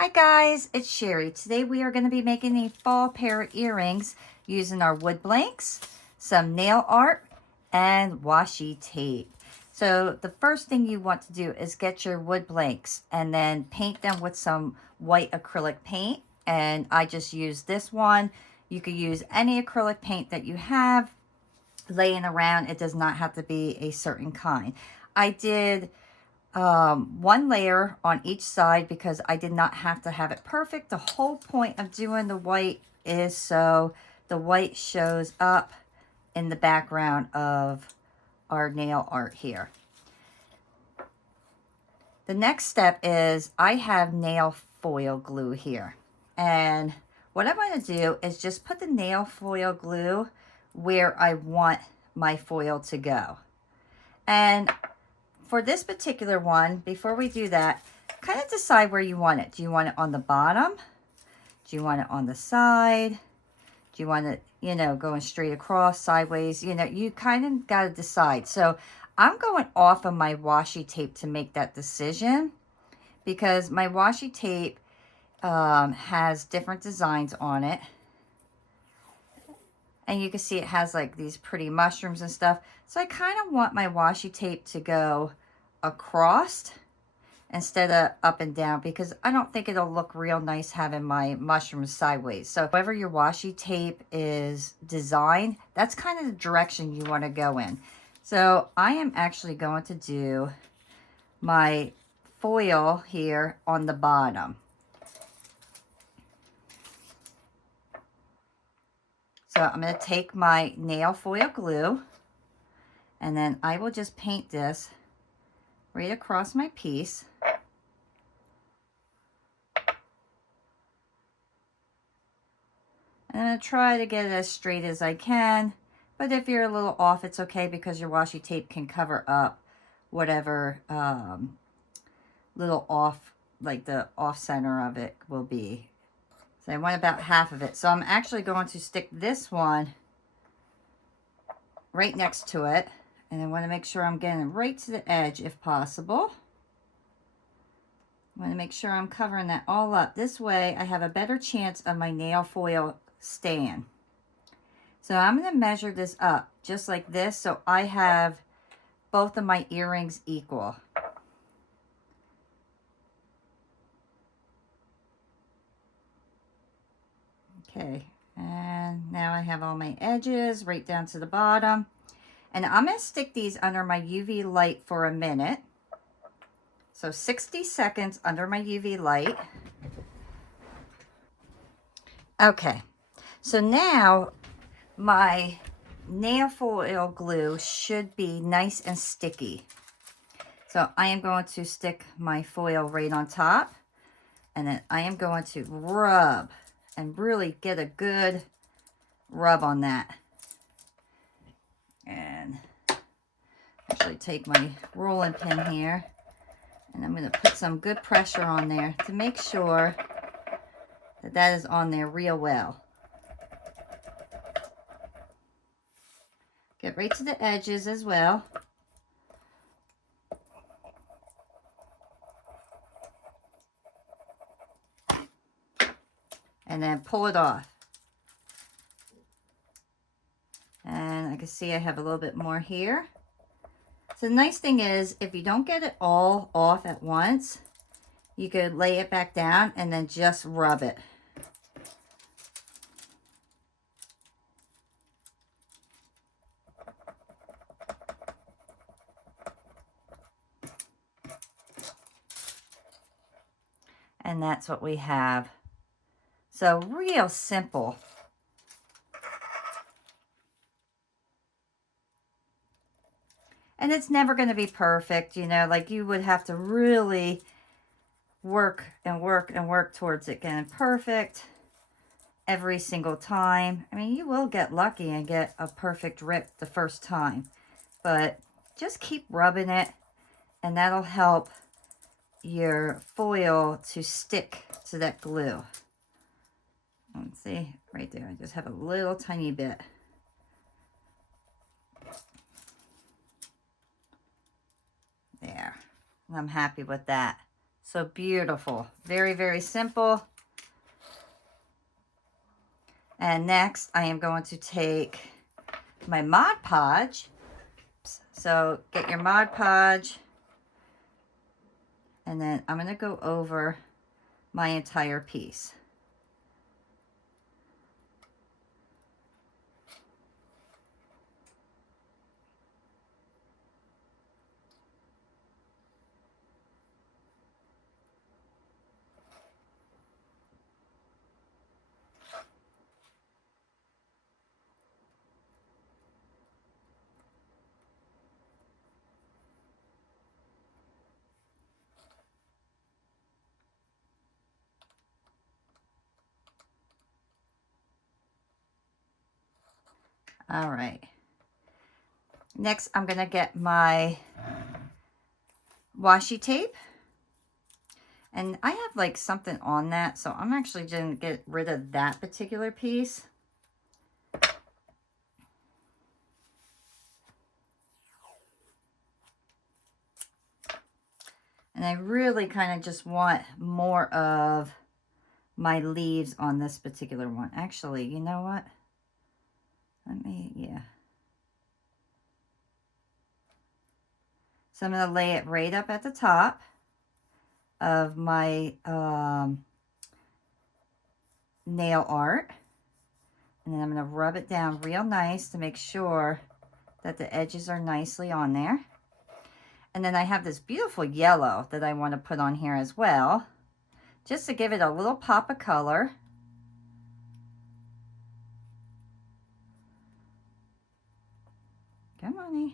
Hi guys, it's Sherry. Today we are going to be making a fall pair of earrings using our wood blanks, some nail art, and washi tape. So the first thing you want to do is get your wood blanks and then paint them with some white acrylic paint. And I just use this one. You could use any acrylic paint that you have laying around. It does not have to be a certain kind. I did one layer on each side because I did not have to have it perfect. The whole point of doing the white is so the white shows up in the background of our nail art here. The next step is I have nail foil glue here, and what I'm going to do is just put the nail foil glue where I want my foil to go. And for this particular one, before we do that, kind of decide where you want it. Do you want it on the bottom? Do you want it on the side? Do you want it, going straight across, sideways? You kind of got to decide. So I'm going off of my washi tape to make that decision because my washi tape has different designs on it. And you can see it has like these pretty mushrooms and stuff. So I kind of want my washi tape to go across instead of up and down because I don't think it'll look real nice having my mushrooms sideways. So however your washi tape is designed, that's kind of the direction you want to go in. So I am actually going to do my foil here on the bottom. So I'm going to take my nail foil glue and then I will just paint this right across my piece. And I'm going to try to get it as straight as I can, but if you're a little off, it's okay because your washi tape can cover up whatever little off, like the off center of it will be. So I want about half of it. So I'm actually going to stick this one right next to it. And I want to make sure I'm getting right to the edge if possible. I want to make sure I'm covering that all up. This way I have a better chance of my nail foil staying. So I'm going to measure this up just like this so I have both of my earrings equal. Okay, and now I have all my edges right down to the bottom. And I'm going to stick these under my UV light for a minute. So 60 seconds under my UV light. Okay, so now my nail foil glue should be nice and sticky. So I am going to stick my foil right on top. And then I am going to rub and really get a good rub on that. And actually take my rolling pin here and I'm going to put some good pressure on there to make sure that that is on there real well. Get right to the edges as well. And then pull it off. And I can see I have a little bit more here. So the nice thing is, if you don't get it all off at once, you could lay it back down and then just rub it. And that's what we have. So real simple. And it's never going to be perfect, like you would have to really work and work and work towards it getting perfect every single time. I mean, you will get lucky and get a perfect rip the first time, but just keep rubbing it and that'll help your foil to stick to that glue. Let's see, right there, I just have a little tiny bit. There, I'm happy with that. So beautiful. Very, very simple. And next I am going to take my Mod Podge. So get your Mod Podge. And then I'm going to go over my entire piece. All right. Next, I'm going to get my washi tape. And I have like something on that, so I'm actually going to get rid of that particular piece. And I really kind of just want more of my leaves on this particular one. Actually, you know what? Yeah. So I'm going to lay it right up at the top of my nail art. And then I'm going to rub it down real nice to make sure that the edges are nicely on there. And then I have this beautiful yellow that I want to put on here as well, just to give it a little pop of color. Come on,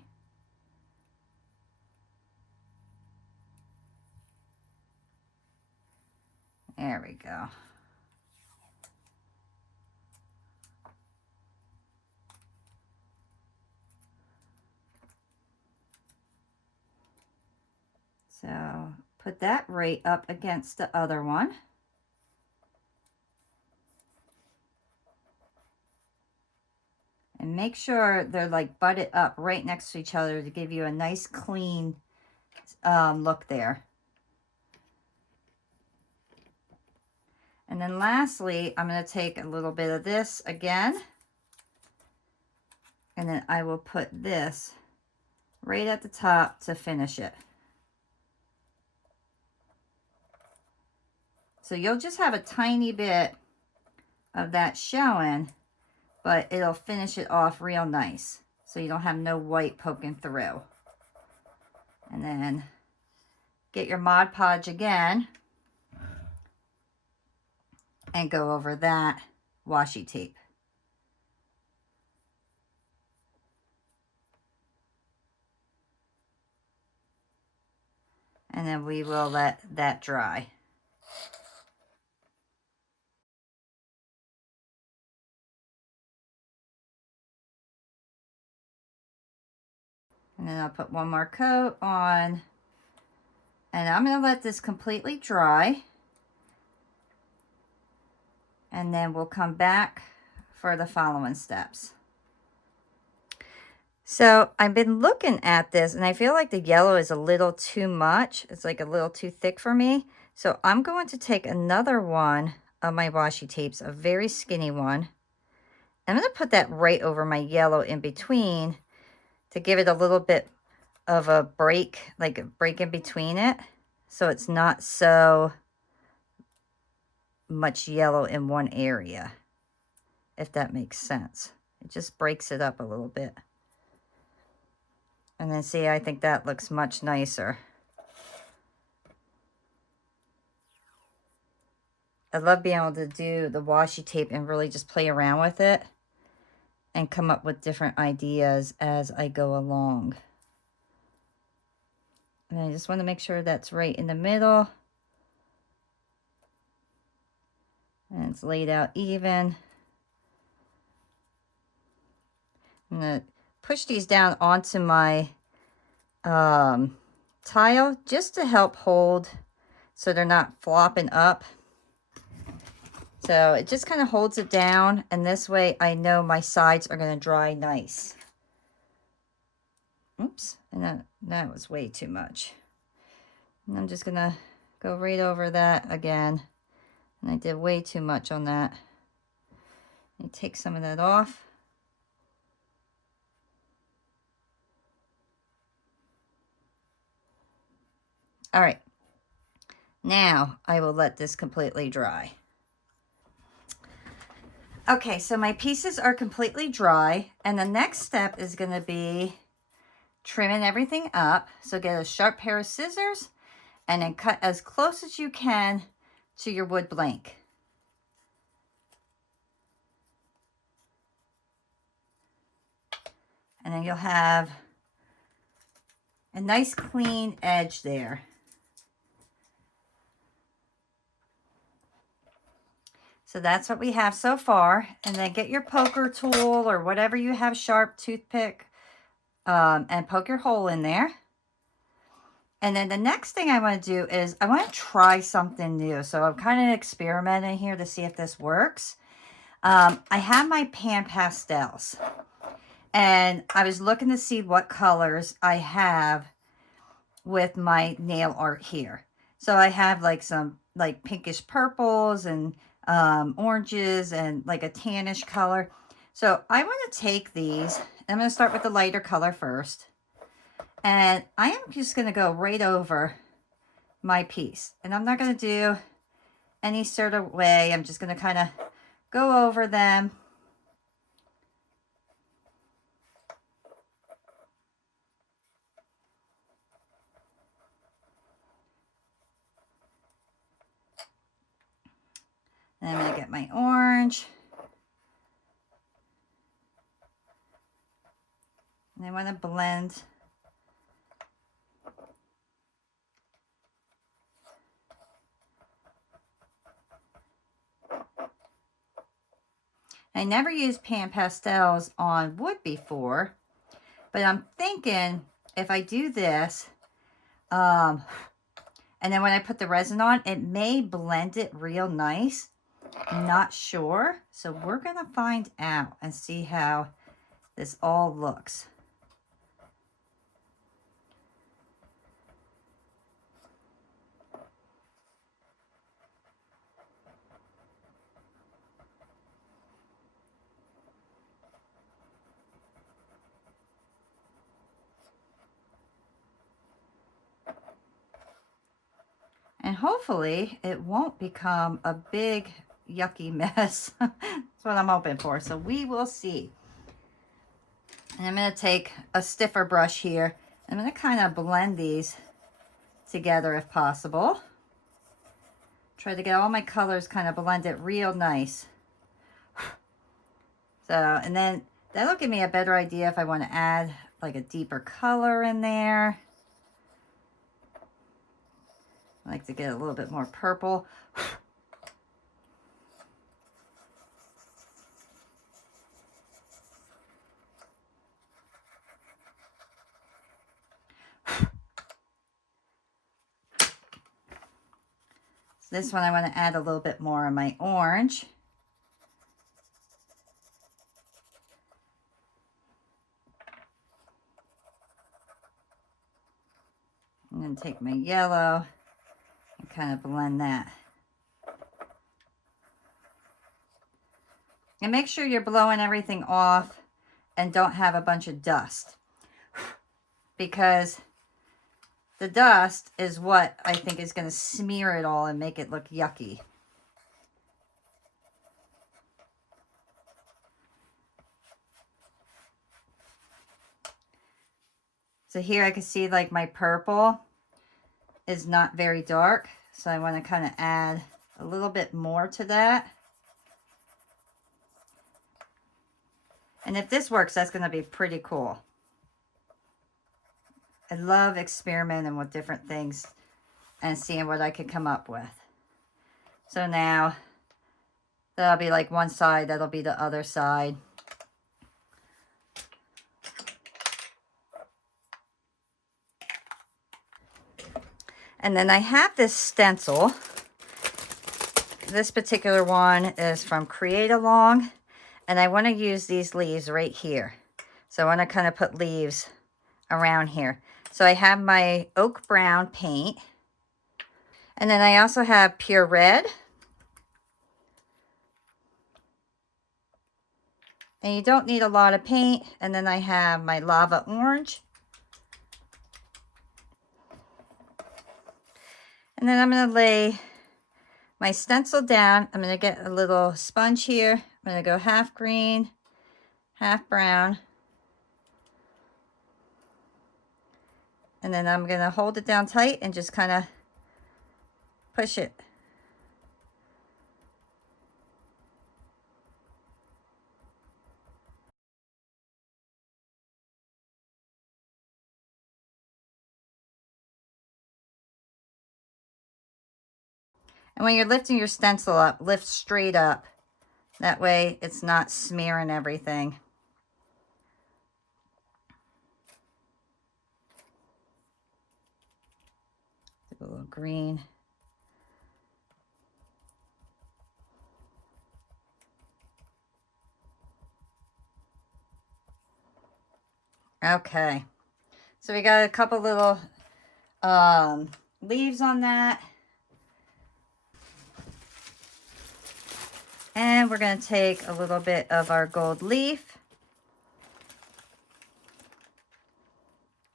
there we go. So put that right up against the other one. And make sure they're like butted up right next to each other to give you a nice clean look there. And then lastly, I'm going to take a little bit of this again. And then I will put this right at the top to finish it. So you'll just have a tiny bit of that showing, but it'll finish it off real nice. So you don't have no white poking through. And then get your Mod Podge again and go over that washi tape. And then we will let that dry. And then I'll put one more coat on. And I'm going to let this completely dry. And then we'll come back for the following steps. So I've been looking at this and I feel like the yellow is a little too much. It's like a little too thick for me. So I'm going to take another one of my washi tapes, a very skinny one. I'm going to put that right over my yellow in between to give it a little bit of a break, like a break in between it. So it's not so much yellow in one area, if that makes sense. It just breaks it up a little bit. And then see, I think that looks much nicer. I love being able to do the washi tape and really just play around with it and come up with different ideas as I go along. And I just want to make sure that's right in the middle. And it's laid out even. I'm going to push these down onto my tile just to help hold so they're not flopping up. So it just kind of holds it down, and this way I know my sides are going to dry nice. Oops, and that was way too much. And I'm just going to go right over that again. And I did way too much on that. Let me take some of that off. All right. Now I will let this completely dry. Okay, so my pieces are completely dry, and the next step is going to be trimming everything up. So get a sharp pair of scissors and then cut as close as you can to your wood blank. And then you'll have a nice clean edge there. So that's what we have so far. And then get your poker tool or whatever you have, sharp toothpick, and poke your hole in there. And then the next thing I want to do is I want to try something new. So I'm kind of experimenting here to see if this works. I have my pan pastels. And I was looking to see what colors I have with my nail art here. So I have like some like pinkish purples and oranges and like a tannish color. So I want to take these. I'm going to start with the lighter color first. And I am just going to go right over my piece. And I'm not going to do any sort of way. I'm just going to kind of go over them. And I'm going to get my orange. And I want to blend. I never used pan pastels on wood before, but I'm thinking if I do this, and then when I put the resin on, it may blend it real nice. Not sure. So we're going to find out and see how this all looks. And hopefully it won't become a big yucky mess. That's what I'm hoping for. So we will see. And I'm going to take a stiffer brush here. I'm going to kind of blend these together if possible. Try to get all my colors kind of blended real nice. So, and then that'll give me a better idea if I want to add like a deeper color in there. I like to get a little bit more purple. This one I want to add a little bit more of my orange. I'm going to take my yellow and kind of blend that. And make sure you're blowing everything off and don't have a bunch of dust. Because the dust is what I think is going to smear it all and make it look yucky. So here I can see like my purple is not very dark. So I want to kind of add a little bit more to that. And if this works, that's going to be pretty cool. I love experimenting with different things and seeing what I can come up with. So now that'll be like one side, that'll be the other side. And then I have this stencil. This particular one is from Create Along, and I want to use these leaves right here. So I want to kind of put leaves around here. So I have my oak brown paint, And then I also have pure red. And you don't need a lot of paint. And then I have my lava orange. And then I'm going to lay my stencil down. I'm going to get a little sponge here. I'm going to go half green, half brown. And then I'm going to hold it down tight and just kind of push it. And when you're lifting your stencil up, lift straight up. That way it's not smearing everything. A little green. Okay. So we got a couple little leaves on that. And we're going to take a little bit of our gold leaf.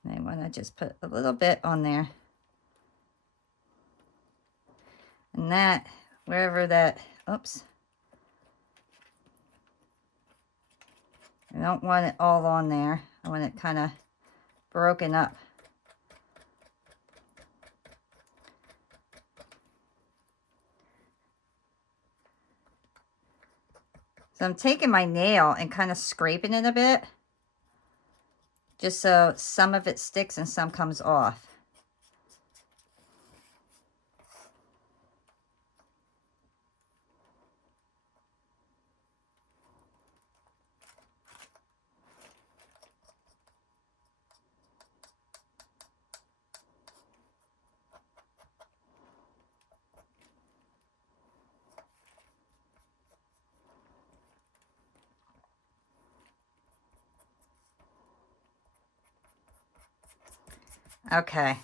And I want to just put a little bit on there. And that, wherever that, oops. I don't want it all on there. I want it kind of broken up. So I'm taking my nail and kind of scraping it a bit, just so some of it sticks and some comes off. Okay.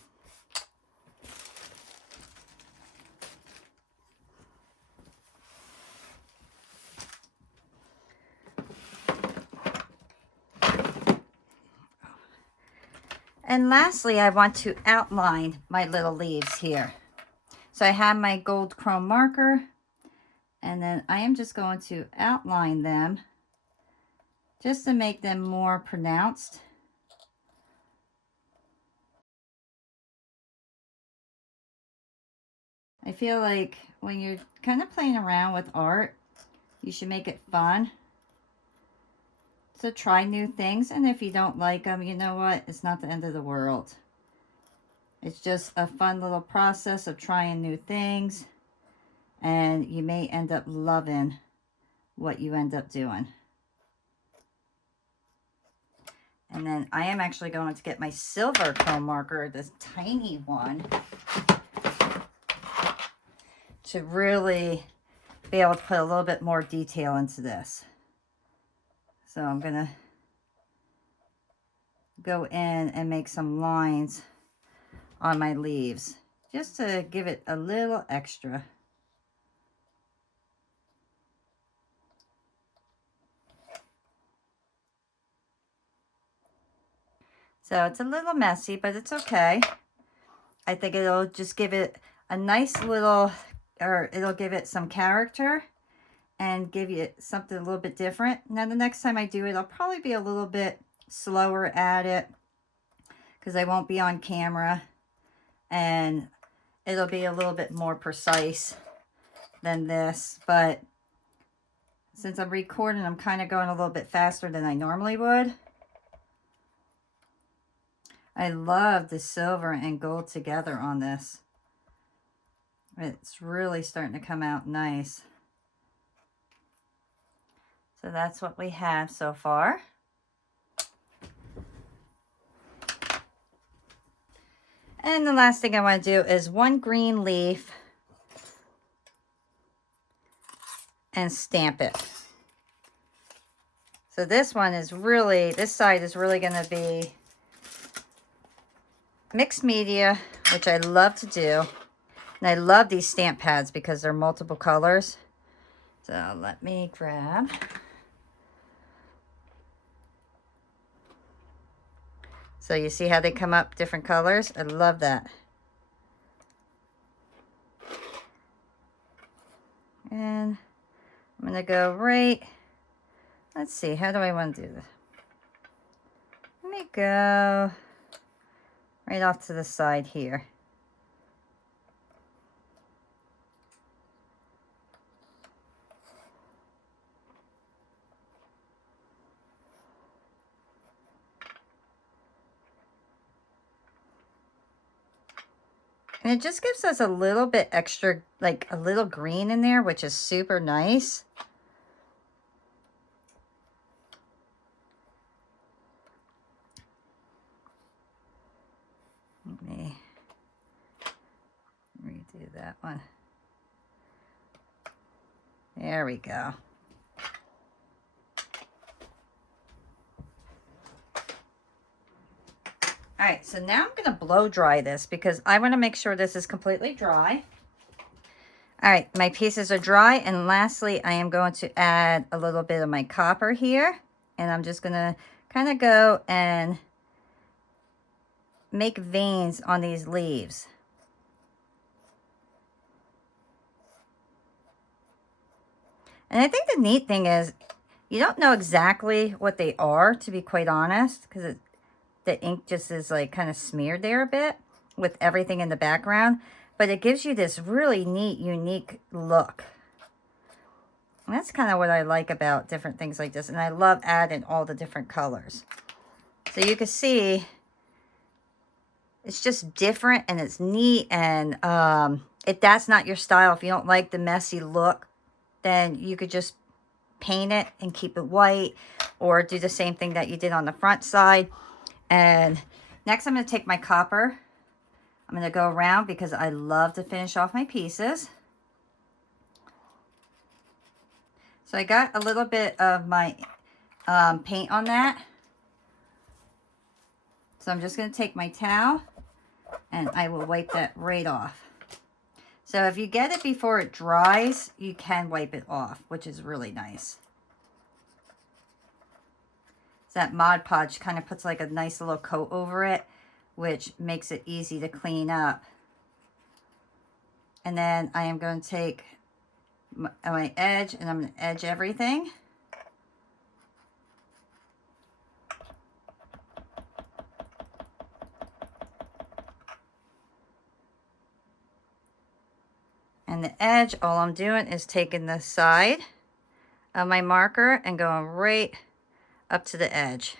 And lastly, I want to outline my little leaves here. So I have my gold chrome marker, and then I am just going to outline them just to make them more pronounced. I feel like when you're kind of playing around with art, you should make it fun. So try new things, and if you don't like them, you know what? It's not the end of the world. It's just a fun little process of trying new things, and you may end up loving what you end up doing. And then I am actually going to get my silver chrome marker, this tiny one, to really be able to put a little bit more detail into this. So I'm going to go in and make some lines on my leaves just to give it a little extra. So it's a little messy, but it's okay. I think it'll just give it a nice little, or it'll give it some character and give you something a little bit different. Now the next time I do it, I'll probably be a little bit slower at it because I won't be on camera, and it'll be a little bit more precise than this. But since I'm recording, I'm kind of going a little bit faster than I normally would. I love the silver and gold together on this. It's really starting to come out nice. So that's what we have so far. And the last thing I want to do is one green leaf and stamp it. So this one is really, this side is really going to be mixed media, which I love to do. And I love these stamp pads because they're multiple colors. So let me grab. So you see how they come up different colors? I love that. And I'm going to go right, let's see, how do I want to do this? Let me go right off to the side here. And it just gives us a little bit extra, like a little green in there, which is super nice. Let me redo that one. There we go. All right, so now I'm going to blow dry this because I want to make sure this is completely dry. All right, my pieces are dry. And lastly, I am going to add a little bit of my copper here. And I'm just going to kind of go and make veins on these leaves. And I think the neat thing is you don't know exactly what they are, to be quite honest, because the ink just is like kind of smeared there a bit with everything in the background. But it gives you this really neat, unique look. And that's kind of what I like about different things like this. And I love adding all the different colors. So you can see it's just different and it's neat. And if that's not your style, if you don't like the messy look, then you could just paint it and keep it white, or do the same thing that you did on the front side. And next I'm going to take my copper. I'm going to go around because I love to finish off my pieces. So I got a little bit of my paint on that. So I'm just going to take my towel and I will wipe that right off. So if you get it before it dries, you can wipe it off, which is really nice. That Mod Podge kind of puts like a nice little coat over it, which makes it easy to clean up. And then I am going to take my edge and I'm going to edge everything. And the edge, all I'm doing is taking the side of my marker and going right up to the edge.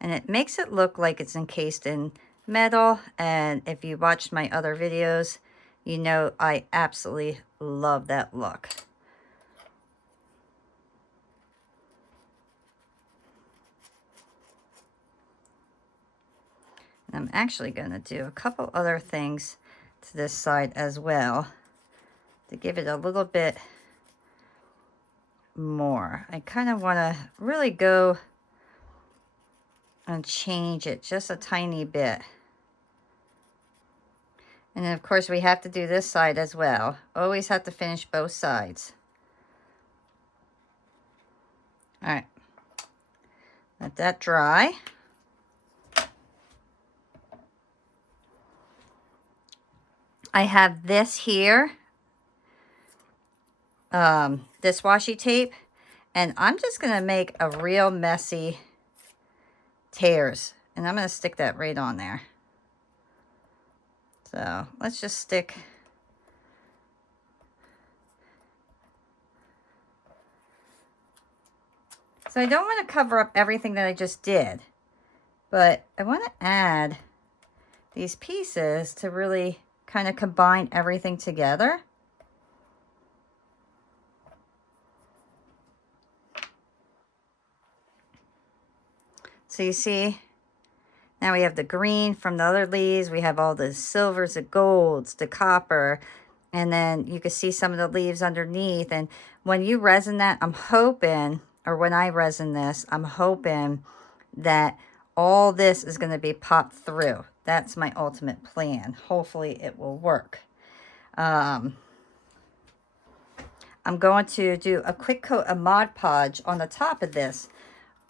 And it makes it look like it's encased in metal. And if you watched my other videos, you know I absolutely love that look. And I'm actually going to do a couple other things to this side as well to give it a little bit more. I kind of want to really go and change it just a tiny bit. And then of course we have to do this side as well. Always have to finish both sides. All right, let that dry. I have this here, this washi tape, and I'm just going to make a real messy tears, and I'm going to stick that right on there. So let's just stick so I don't want to cover up everything that I just did, but I want to add these pieces to really kind of combine everything together. So you see, now we have the green from the other leaves. We have all the silvers, the golds, the copper, and then you can see some of the leaves underneath. And when you resin that, I'm hoping, or when I resin this, I'm hoping that all this is going to be popped through. That's my ultimate plan. Hopefully it will work. I'm going to do a quick coat of Mod Podge on the top of this,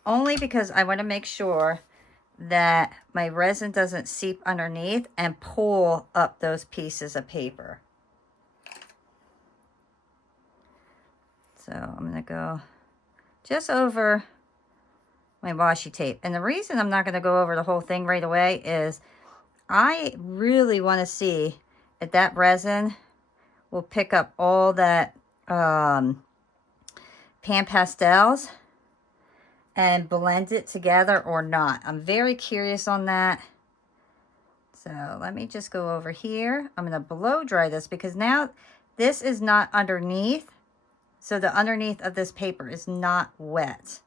only because I want to make sure that my resin doesn't seep underneath and pull up those pieces of paper. So I'm going to go just over my washi tape. And the reason I'm not going to go over the whole thing right away is I really want to see if that resin will pick up all that pan pastels and blend it together or not. I'm very curious on that. So let me just go over here. I'm going to blow dry this because now this is not underneath. So the underneath of this paper is not wet.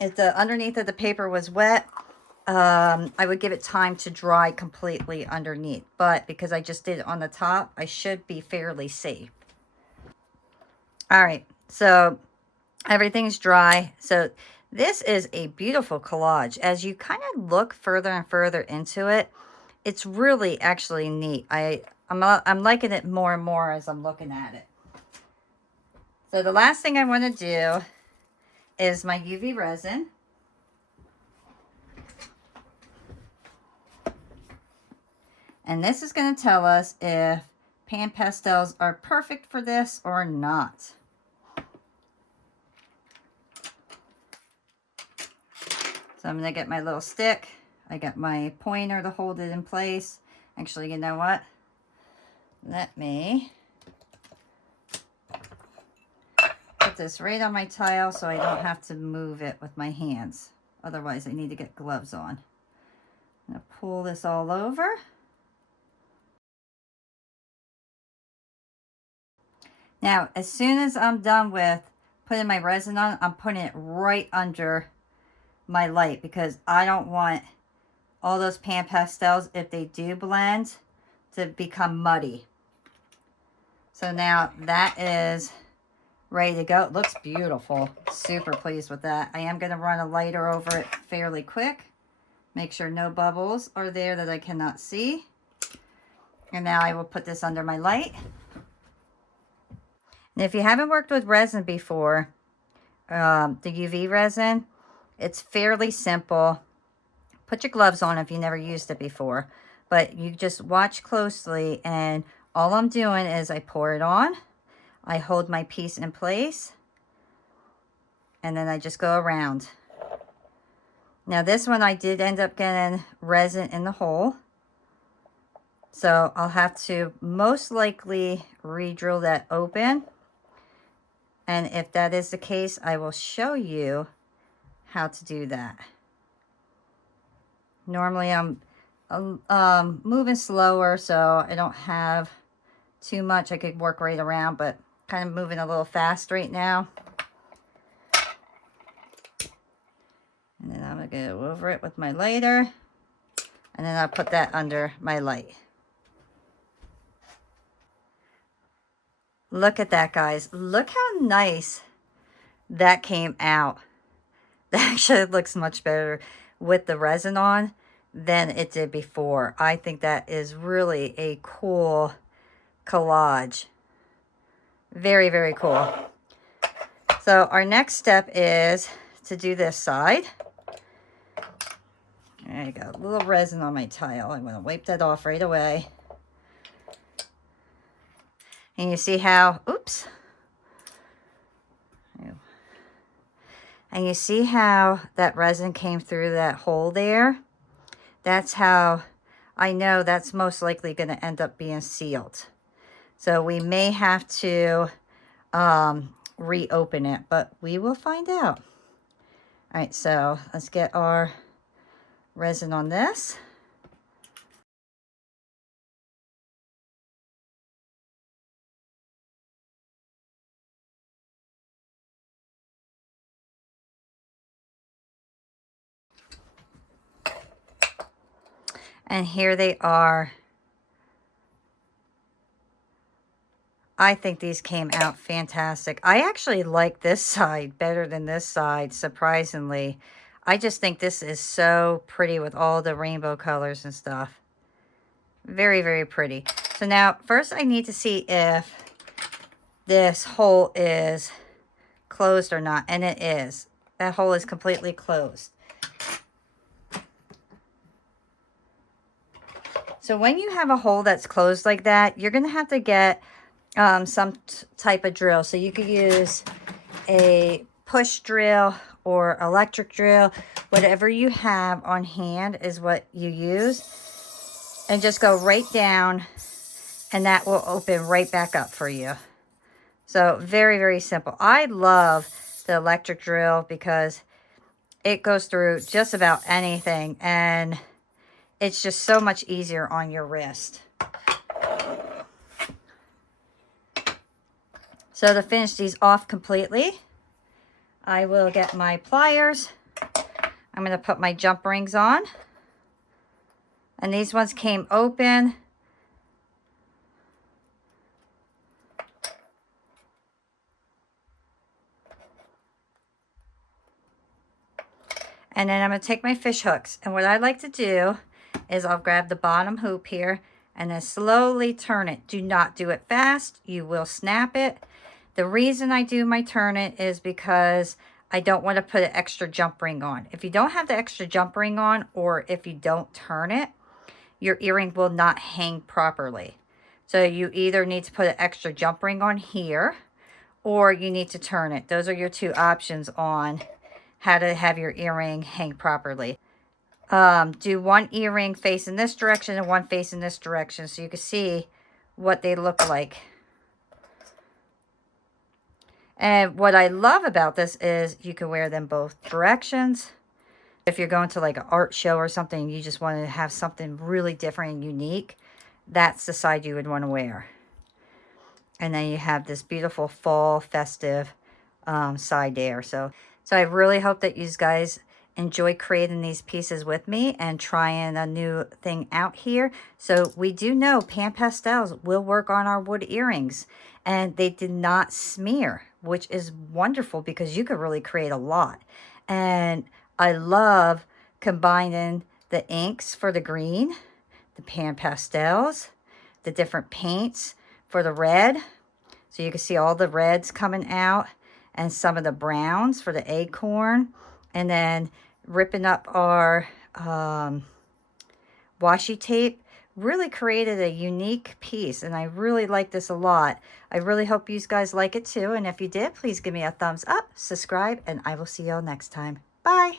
If the underneath of the paper was wet, I would give it time to dry completely underneath. But because I just did it on the top, I should be fairly safe. All right, so everything's dry. So this is a beautiful collage. As you kind of look further and further into it, it's really actually neat. I'm liking it more and more as I'm looking at it. So the last thing I want to do is my UV resin. And this is going to tell us if pan pastels are perfect for this or not. So I'm going to get my little stick. I got my pointer to hold it in place. Actually, you know what? Let me put this right on my tile so I don't have to move it with my hands. Otherwise, I need to get gloves on. I'm going to pull this all over. Now, as soon as I'm done with putting my resin on, I'm putting it right under my light because I don't want all those pan pastels, if they do blend, to become muddy. So now that is ready to go. It looks beautiful. Super pleased with that. I am going to run a lighter over it fairly quick. Make sure no bubbles are there that I cannot see. And now I will put this under my light. And if you haven't worked with resin before, the UV resin, it's fairly simple. Put your gloves on if you never used it before. But you just watch closely, and all I'm doing is I pour it on. I hold my piece in place. And then I just go around. Now this one I did end up getting resin in the hole. So I'll have to most likely re-drill that open. And if that is the case, I will show you how to do that. Normally I'm moving slower, so I don't have too much. I could work right around, but kind of moving a little fast right now. And then I'm going to go over it with my lighter. And then I'll put that under my light. Look at that, guys. Look how nice that came out. That actually looks much better with the resin on than it did before. I think that is really a cool collage. Very, very cool. So our next step is to do this side. I got a little resin on my tile. I'm going to wipe that off right away. And you see how, oops. And you see how that resin came through that hole there? That's how I know that's most likely going to end up being sealed. So we may have to reopen it, but we will find out. All right, so let's get our resin on this. And here they are. I think these came out fantastic. I actually like this side better than this side, surprisingly. I just think this is so pretty with all the rainbow colors and stuff. Very, very pretty. So now, first I need to see if this hole is closed or not, and it is. That hole is completely closed. So when you have a hole that's closed like that, you're going to have to get some type of drill. So you could use a push drill or electric drill. Whatever you have on hand is what you use. And just go right down, and that will open right back up for you. So very, very simple. I love the electric drill because it goes through just about anything, and it's just so much easier on your wrist. So to finish these off completely, I will get my pliers. I'm going to put my jump rings on. And these ones came open. And then I'm going to take my fish hooks. And what I like to do is I'll grab the bottom hoop here and then slowly turn it. Do not do it fast. You will snap it. The reason I do my turn it is because I don't want to put an extra jump ring on. If you don't have the extra jump ring on, or if you don't turn it, your earring will not hang properly. So you either need to put an extra jump ring on here, or you need to turn it. Those are your two options on how to have your earring hang properly. Do one earring face in this direction and one face in this direction so you can see what they look like. And what I love about this is you can wear them both directions. If you're going to like an art show or something, you just want to have something really different and unique, that's the side you would want to wear. And then you have this beautiful fall festive side there. So I really hope that you guys enjoy creating these pieces with me and trying a new thing out here. So we do know pan pastels will work on our wood earrings, and they did not smear, which is wonderful because you could really create a lot. And I love combining the inks for the green, the pan pastels, the different paints for the red. So you can see all the reds coming out, and some of the browns for the acorn, and then ripping up our washi tape. Really created a unique piece, and I really like this a lot. I really hope you guys like it too, and if you did, please give me a thumbs up, subscribe, and I will see you all next time. Bye!